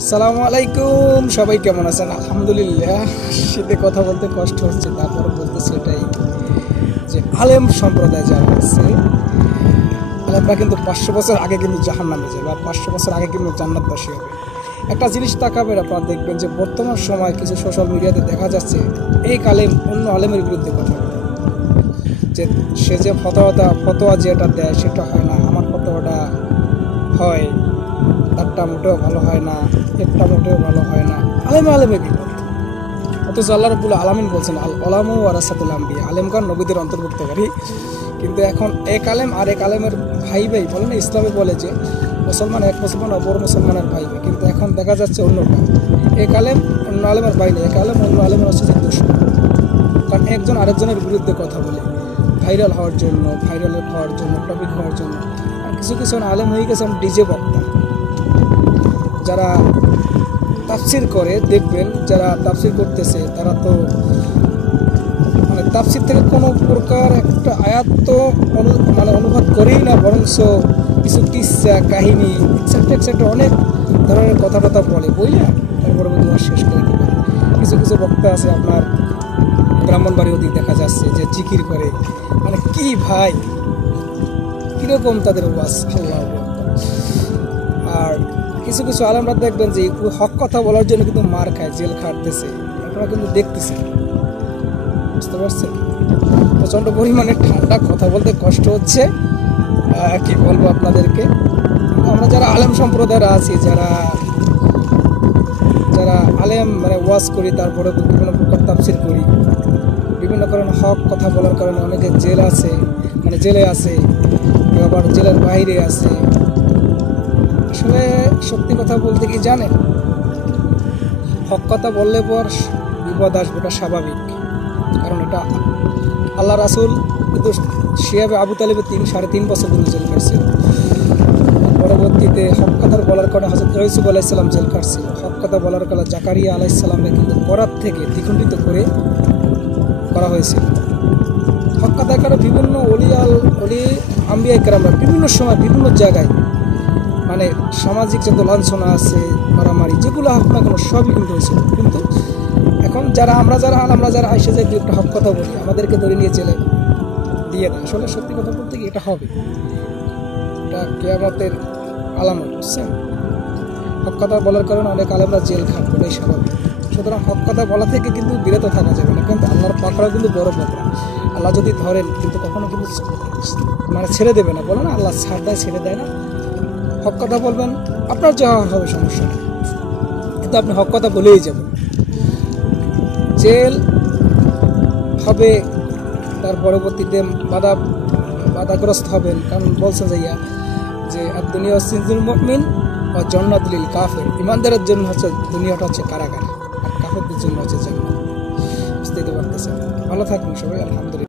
আসসালামু আলাইকুম, সবাই কেমন আছেন? আলহামদুলিল্লাহ। শীতে কথা বলতে কষ্ট হচ্ছে, তারপরে বলতেছি এটাই যে আলেম সম্প্রদায় যারা আছে, আলেমরা কিন্তু 500 বছর আগে কিন্তু জাহান্নামে যাবে আর 500 বছর আগে কিন্তু জান্নাতবাসী হবে। একটা জিনিস তাকাবেন, আপনারা দেখবেন যে বর্তমান সময় কিছু সোশ্যাল মিডিয়াতে দেখা যাচ্ছে এক আলেম অন্য আলেমের বিরুদ্ধে কথা বলে, যে সে যে ফতোয়া যেটা দেয় সেটা হয় না, আমার ফতোয়াটা হয়, তারটা মোটেও ভালো হয় না, একটা মোটেও ভালো হয় না। আলেমে বিপদ। অথচ আল্লাহ রাব্বুল আলামিন বলছেন আল উলামা ওয়ারাসাতুল আমবিয়া, আলেমগণ নবীদের অন্তর্ভুক্তকারী। কিন্তু এখন এক আলেম আর এক আলেমের ভাই বলে না, ইসলামে বলে যে মুসলমান এক মুসলমান অপর মুসলমানের ভাই, কিন্তু এখন দেখা যাচ্ছে অন্যটা, এক আলেম অন্য আলেমের ভাই নেই, এক আলেম অন্য আলেমের হচ্ছে যে দুশমন। কারণ একজন আরেকজনের বিরুদ্ধে কথা বলে ভাইরাল হওয়ার জন্য, টপিক হওয়ার জন্য। আর কিছু আলেম হয়ে গেছেন ডিজে বক্তা। যারা তাফসির করে, দেখবেন যারা তাফসির করতেছে তারা তো মানে তাফসির থেকে কোনো প্রকার একটা আয়াত তো অনুবাদ করেই না, বরঞ্চ কিছু কিসসা কাহিনী এক্সেট্রা অনেক ধরনের কথা বলে বইলা তারপরে তোমার শেষ করে দেবে। কিছু বক্তা আছে আপনার ব্রাহ্মণবাড়ি ওদিক দেখা যাচ্ছে যে জিকির করে, মানে কি ভাই, কিরকম তাদের ওয়াজ। আল্লাহু আকবার। আর কিছু আলেমরা দেখবেন যে হক কথা বলার জন্য কিন্তু মার খায়, জেল খাটতেছে, আপনারা কিন্তু দেখতেছেন, বুঝতে পারছেন? প্রচণ্ড পরিমাণে ঠান্ডা, কথা বলতে কষ্ট হচ্ছে, কি বলবো আপনাদেরকে। আমরা যারা আলেম সম্প্রদায়রা আছি, যারা আলেম মানে ওয়াজ করি, তারপরে বিভিন্ন প্রকার তাফসির করি, বিভিন্ন কারণে হক কথা বলার কারণে অনেকে জেলে আছে, আবার জেলের বাইরে আছে। আসলে সত্যি কথা বলতে কি জানেন, হক কথা বললে পর বিপদ আসবে, এটা স্বাভাবিক। কারণ এটা আল্লাহ রাসূল কিন্তু শিয়াবে আবু তালিবের 3.5 বছর ধরে জেল কাটছিল। পরবর্তীতে হক কথা বলার কারণে হযরত ইউসুফ আলাইহিস সালাম জেল কাটছিল। হক কথা বলার কারণে জাকারিয়া আলাইহিস সালামকে কিন্তু করাত থেকে দ্বিখণ্ডিত করা হয়েছিল। হক কথার কারণে বিভিন্ন অলি আম্বিয়া কেরামরা বিভিন্ন সময় বিভিন্ন জায়গায় মানে সামাজিক যত লাঞ্ছনা আছে, মারামারি যেগুলো হোক না কোনো, সবই কিন্তু হয়েছিল। কিন্তু এখন আমরা যারা আইসে যাই একটা হক কথা বলি, আমাদেরকে ধরে নিয়ে জেলে দিয়ে দেয়। আসলে সত্যি কথা বলতে কি এটা হবে, এটা কিয়ামতের আলামত, বুঝছেন? হক কথা বলার কারণে অনেক আলেমরা জেল খাটবে, এটাই স্বাভাবিক। সুতরাং হক কথা বলা থেকে কিন্তু বিরত থাকা যাবে না, কিন্তু আল্লাহর পাকড়াও কিন্তু বড় পাকড়া। আল্লাহ যদি ধরেন কিন্তু কখনো কিন্তু মানে ছেড়ে দেবে না, বলে না আল্লাহ ছাড় দেয় ছেড়ে দেয় না। হক কথা বলবেন, আপনার যা হবে সমস্যা নেই, কিন্তু আপনি হক কথা বলেই যাবেন। জেল হবে, তার পরবর্তীতে বাধাগ্রস্ত হবেন। কারণ বলছেন যে আর দুনিয়া সিজনুল মুমিন ও জান্নাতুল লিল কাফির, ইমানদারের জন্য হচ্ছে দুনিয়াটা হচ্ছে কারাগার, আর কাফেরদের জন্য হচ্ছে জান্নাত। বুঝতেই তো পারতেছেন। ভালো থাকুন সবাই, আলহামদুলিল্লাহ।